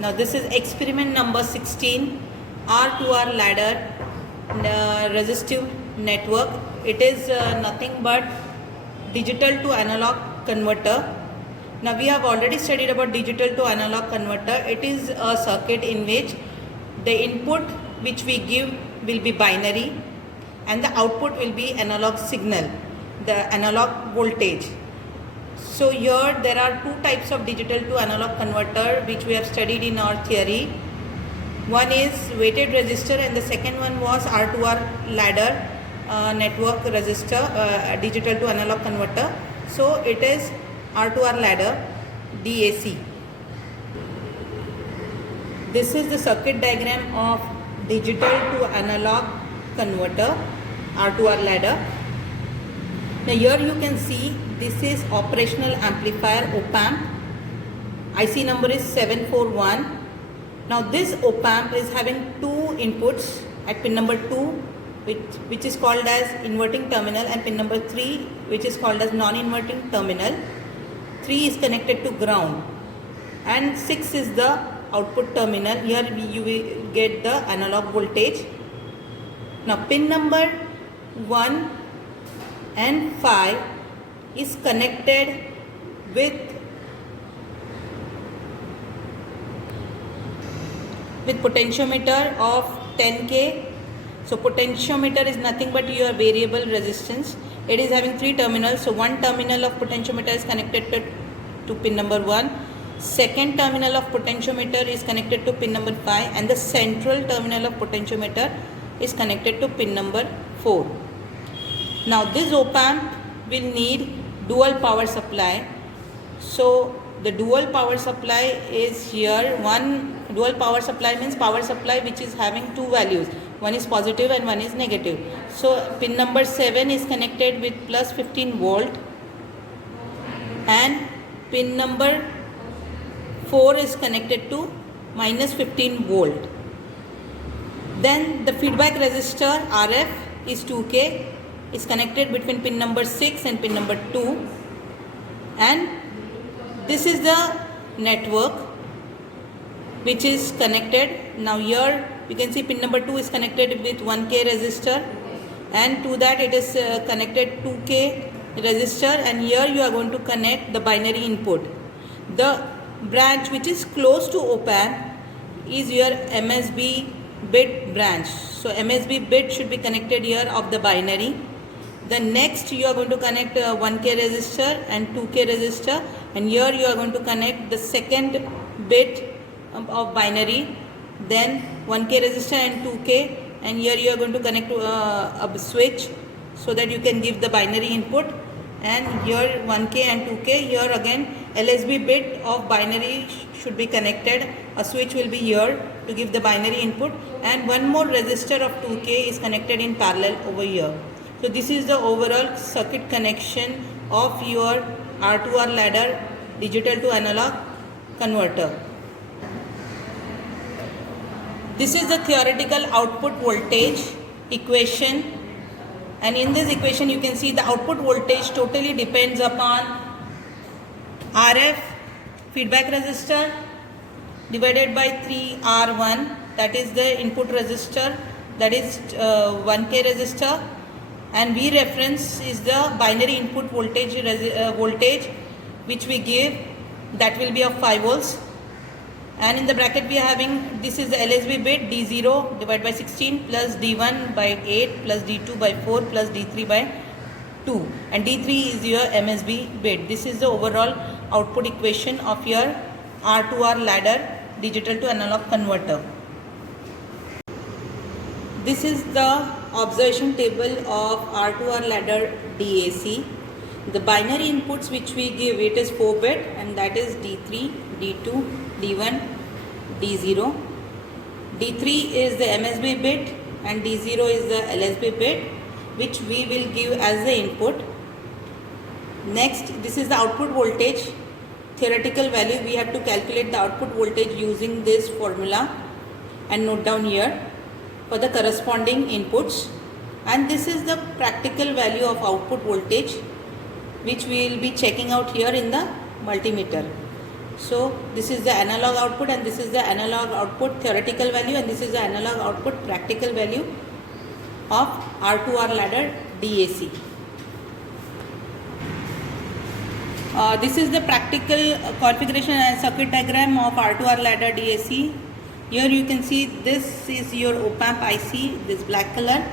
Now this is experiment number 16, R2R ladder resistive network. It is nothing but digital to analog converter. Now we have already studied about digital to analog converter. It is a circuit in which the input which we give will be binary and the output will be analog signal, the analog voltage. So here there are two types of digital to analog converter which we have studied in our theory. One is weighted resistor and the second one was R2R ladder network resistor, digital to analog converter. So it is R2R ladder DAC. This is the circuit diagram of digital to analog converter R2R ladder. Now here you can see this is operational amplifier op-amp. IC number is 741. Now this op-amp is having two inputs at pin number 2 which is called as inverting terminal and pin number 3 which is called as non-inverting terminal. 3 is connected to ground and 6 is the output terminal. Here you will get the analog voltage. Now pin number 1 and 5 is connected with potentiometer of 10K. So potentiometer is nothing but your variable resistance. It is having 3 terminals. So one terminal of potentiometer is connected to pin number 1. Second terminal of potentiometer is connected to pin number 5 and the central terminal of potentiometer is connected to pin number 4. Now this op-amp will need dual power supply. So the dual power supply is here. One dual power supply means power supply which is having two values. One is positive and one is negative. So pin number 7 is connected with plus 15 volt and pin number 4 is connected to minus 15 volt. Then the feedback resistor RF is 2K, is connected between pin number 6 and pin number 2, and this is the network which is connected. Now here you can see pin number 2 is connected with 1K resistor and to that it is connected 2K resistor, and here you are going to connect the binary input. The branch which is close to op-amp is your MSB bit branch. So MSB bit should be connected here of the binary. Then next you are going to connect 1K resistor and 2K resistor, and here you are going to connect the second bit of binary, then 1K resistor and 2K, and here you are going to connect a switch so that you can give the binary input, and here 1K and 2K. Here again LSB bit of binary should be connected. A switch will be here to give the binary input, and one more resistor of 2K is connected in parallel over here. So this is the overall circuit connection of your R2R ladder digital to analog converter. This is the theoretical output voltage equation, and in this equation you can see the output voltage totally depends upon RF feedback resistor divided by 3R1, that is the input resistor, that is 1K resistor, and V reference is the binary input voltage which we give, that will be of 5 volts. And in the bracket we are having, this is the LSB bit D0 divided by 16 plus D1 by 8 plus D2 by 4 plus D3 by 2, and D3 is your MSB bit. This is the overall output equation of your R2R ladder digital to analog converter. This is the observation table of R2R ladder DAC. The binary inputs which we give, it is 4-bit, and that is D3, D2, D1, D0. D3 is the MSB bit and D0 is the LSB bit which we will give as the input. Next, this is the output voltage theoretical value. We have to calculate the output voltage using this formula and note down here for the corresponding inputs, and this is the practical value of output voltage which we will be checking out here in the multimeter. So this is the analog output, and this is the analog output theoretical value, and this is the analog output practical value of R2R ladder DAC. This is the practical configuration and circuit diagram of R2R ladder DAC. Here you can see this is your op-amp IC, this black color.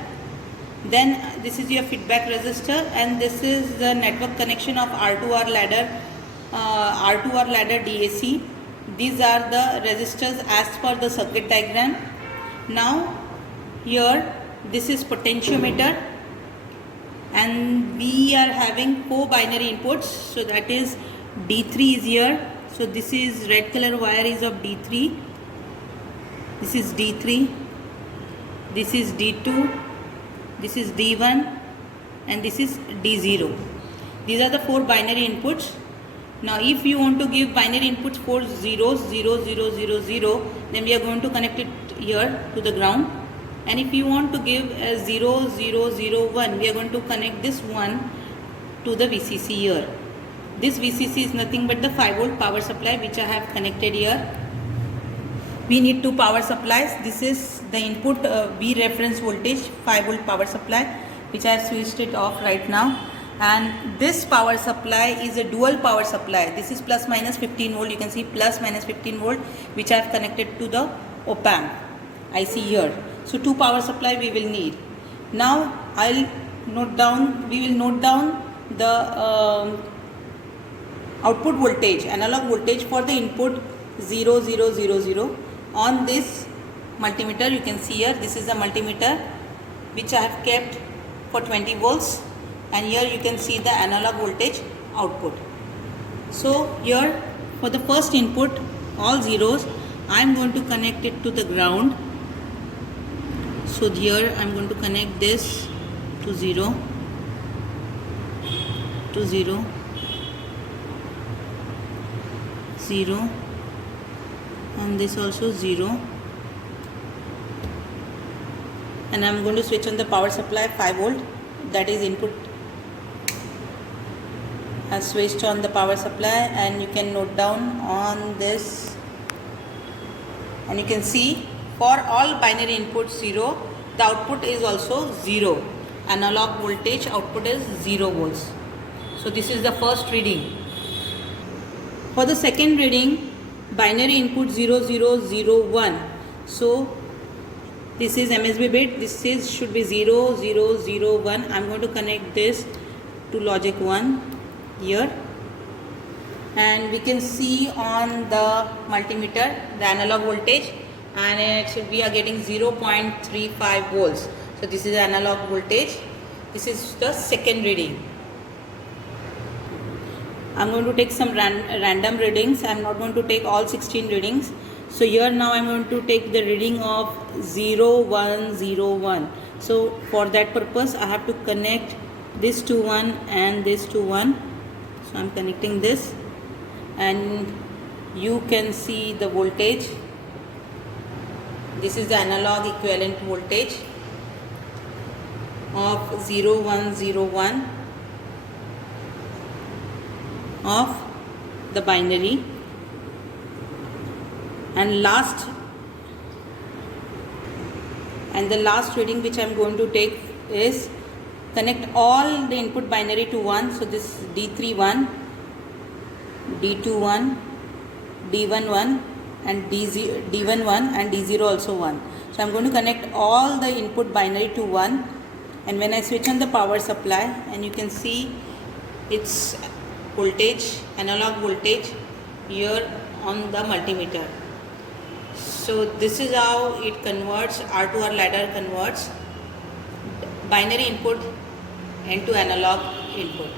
Then this is your feedback resistor, and this is the network connection of R2R ladder DAC. These are the resistors as per the circuit diagram. Now here this is potentiometer, and we are having 4 binary inputs. So that is D3 is here. So this is red color wire is of D3. This is D3. This is D2. This is D1, and this is D0. These are the 4 binary inputs. Now if you want to give binary inputs for zeros, 0, 0, 0, 0, then we are going to connect it here to the ground. And if you want to give a 0, 0, 0, 1, we are going to connect this 1 to the VCC here. This VCC is nothing but the 5 volt power supply which I have connected here. We need 2 power supplies. This is the input V reference voltage 5 volt power supply which I have switched it off right now. And this power supply is a dual power supply. This is plus minus 15 volt. You can see plus minus 15 volt which I have connected to the op-amp IC here. So 2 power supply we will need. Now we will note down the output voltage, analog voltage for the input 0, 0, 0, 0 on this multimeter. You can see here, this is the multimeter which I have kept for 20 volts, and here you can see the analog voltage output. So here for the first input, all zeros, I am going to connect it to the ground. So here I am going to connect this to 0, to 0, 0, and this also 0, and I am going to switch on the power supply 5 volt, that is input. I have switched on the power supply, and you can note down on this, and you can see for all binary inputs 0, the output is also 0. Analog voltage output is 0 volts. So this is the first reading. For the second reading, binary input 0, 0, 0, 1. So this is MSB bit. This is should be 0, 0, 0, 1. I am going to connect this to logic 1 here, and we can see on the multimeter the analog voltage, and we are getting 0.35 volts. So this is analog voltage. This is the second reading. I am going to take some random readings. I am not going to take all 16 readings. So here now I am going to take the reading of 0, 1, 0, 1. So for that purpose I have to connect this to 1 and this to 1. So I am connecting this, and you can see the voltage. This is the analog equivalent voltage of 0, 1, 0, 1 of the binary. And the last reading which I am going to take is connect all the input binary to 1. So this is D3 1, D2 1, D1 1, and D1 1, and D0 also 1. So I am going to connect all the input binary to 1, and when I switch on the power supply, and you can see its voltage, analog voltage here on the multimeter. So this is how it converts, R2R ladder converts binary input into analog input.